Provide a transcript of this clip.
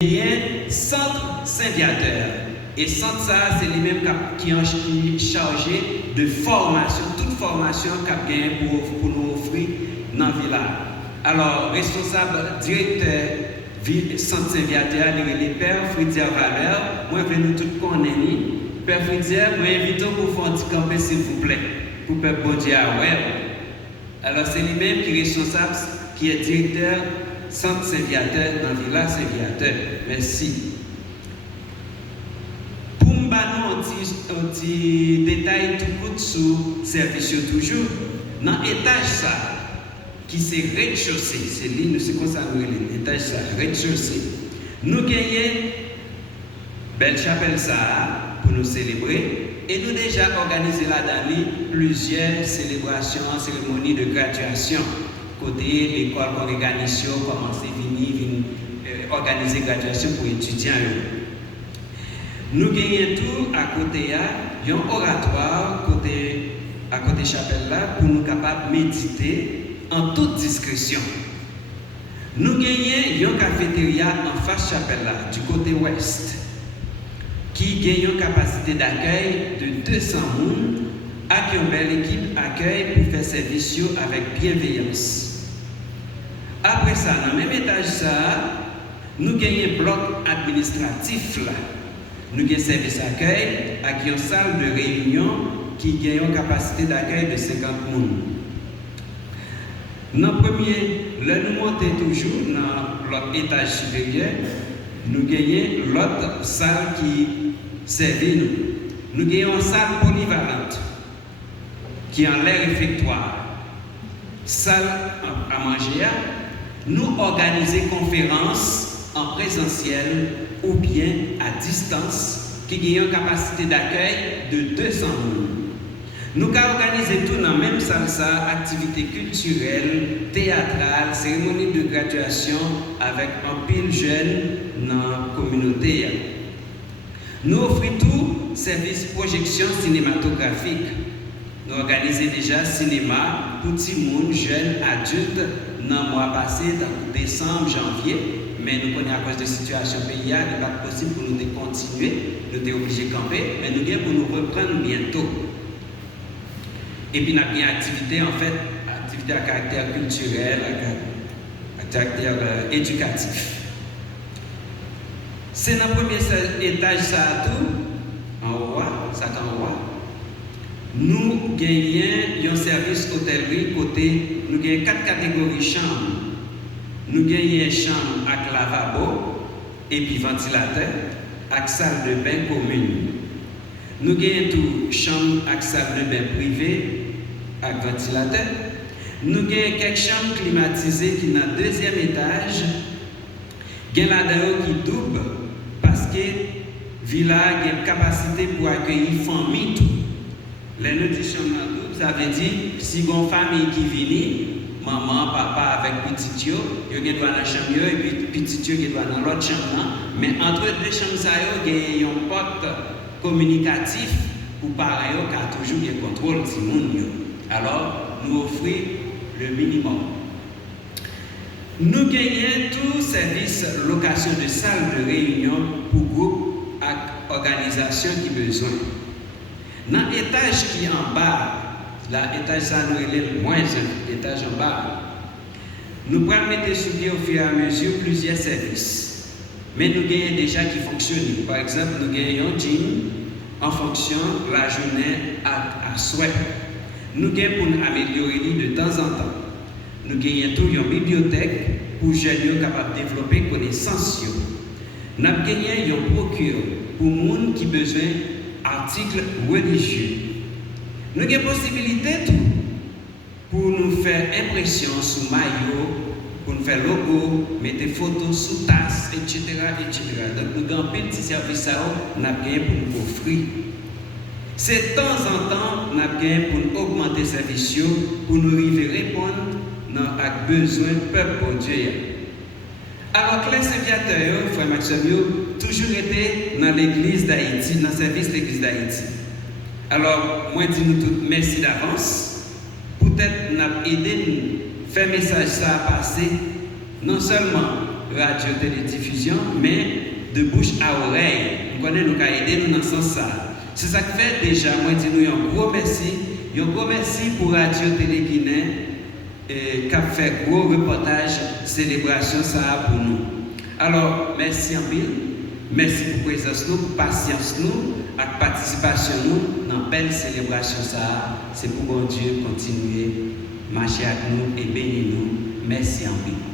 Il y a un centre Saint-Viateur. Et centre ça, c'est lui-même qui est chargé de formation, toute formation qu'il a pour nous offrir dans le village. Alors, responsable, directeur centre Saint-Viateur, les pères Fridier Valeur, moi je veux nous tous connaître. Père Fridier, nous invitons pour faire un petit campé s'il vous plaît, pour faire bon Dieu à web. Alors, c'est lui-même qui est responsable, qui est directeur centre Saint-Viateur dans le village Saint-Viateur. Merci. Un petit détail tout court sur service toujours dans l'étage ça qui c'est rez-de-chaussée, c'est lui nous c'est comme ça l'étage ça rez-de-chaussée. Nous gagnons belle chapelle ça pour nous célébrer et nous déjà organisé là-dedans plusieurs célébrations, cérémonies de graduation côté l'école congrégation commencer venir organiser graduation pour étudiants. Nous gagnons tout à côté, il y a un oratoire à côté chapelle là pour nous capables de méditer en toute discrétion. Nous gagnons une cafétéria en face chapelle là, du côté ouest, qui gagne une capacité d'accueil de 200 personnes, avec une belle équipe accueil pour faire service avec bienveillance. Après ça, dans le même étage ça, nous gagnons un bloc administratif là. Nous avons un service d'accueil avec une salle de réunion qui a une capacité d'accueil de 50 personnes. Dans le premier, là nous montons toujours dans l'autre étage supérieur, nous avons l'autre salle qui servit nous. Nous avons une salle polyvalente qui est en l'air effectoire. Salle à manger, nous organisons conférences en présentiel ou bien à distance, qui a une capacité d'accueil de 200 personnes. Nous avons organisé tout dans la même salle, activités culturelles, théâtrales, cérémonies de graduation avec un pile jeune dans la communauté. Nous offrons tout service projection cinématographique. Nous organisons déjà cinéma pour tout le monde, jeunes, adultes, dans le mois passé, dans décembre, janvier. Mais nous connaissons à cause de la situation pays, il n'est pas possible pour nous de continuer, nous sommes obligés de camper, mais nous sommes pour nous reprendre bientôt. Et puis nous avons une activité, en fait, activité à caractère culturel, à caractère éducatif. C'est dans le premier étage, ça tout, en haut, ça en haut. Nous gagnons un service hôtellerie côté, nous gagnons 4 catégories de chambres. Nous gagnons une chambre avec lavabo et puis ventilateur avec salle de bain commune. Nous gagnons tout chambre avec salle de bain privée avec ventilateur. Nous gagnons quelques chambres climatisées qui sont dans le deuxième étage. Nous avons qui double parce que le village a une capacité pour accueillir une famille. Les notions double, ça veut dire si vous avez une famille qui vient, maman, papa avec petit yo, yo gen doit dans la chambre et puis petit yo gen doit dans l'autre chambre. Mais entre deux chambres ça yo gen un porte communicatif pour parler yo car toujours bien contrôle si moun yo. Alors nous offrons le minimum. Nous gagnons tout service location de salle de réunion pour groupe et organisation qui besoin. Dans l'étage qui est en bas, l'étage ça nous est moins l'étage en bas. Nous pouvons mettre sur pied au fur et à mesure plusieurs services. Mais nous gagnons déjà qui fonctionnent. Par exemple, nous gagnons un gym en fonction de la journée à souhait. Nous gagnons pour nous améliorer de temps en temps. Nous gagnons tout une bibliothèque pour les jeunes capables de développer connaissances. Nous gagnons un procure pour les gens qui ont besoin d'articles religieux. Nous avons la possibilité pour nous faire impression sur maillot, pour nous faire logo, mettre photos sous tasse, etc. Donc nous avons un petit service à nous avons pour nous offrir. C'est de temps en temps nous avons pour nous augmenter les services, pour nous répondre à besoin du peuple pour Dieu. Alors que les serviteurs, frère Maxime, toujours été dans l'église d'Haïti, dans le service de l'église d'Haïti. Alors, moi, dis-nous tous merci d'avance. Peut-être nous avons aidé nous faire message ça à passer, non seulement radio-télédiffusion, mais de bouche à oreille. Nous connaissons, nous avons aidé nous dans ce sens. C'est ça qui fait déjà, moi, je dis nous un gros merci. Un gros merci pour Radio-Télé Guinée qui a fait gros reportage, célébration, ça pour nous. Alors, merci en pile. Merci pour la présence, pour la patience, pour la participation dans la belle célébration. C'est pour bon Dieu continuer, marcher avec nous et bénir nous. Merci en pile.